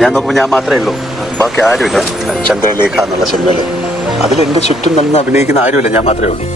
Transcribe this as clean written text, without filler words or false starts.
ഞാൻ നോക്കുമ്പോൾ ഞാൻ മാത്രമേ ഉള്ളൂ, ബാക്കി ആരുമില്ല. ചന്ദ്രലേഖ എന്നുള്ള സിനിമയിൽ അതിലെന്റെ ചുറ്റും നിന്ന് അഭിനയിക്കുന്ന ആരുമില്ല, ഞാൻ മാത്രമേ ഉള്ളൂ.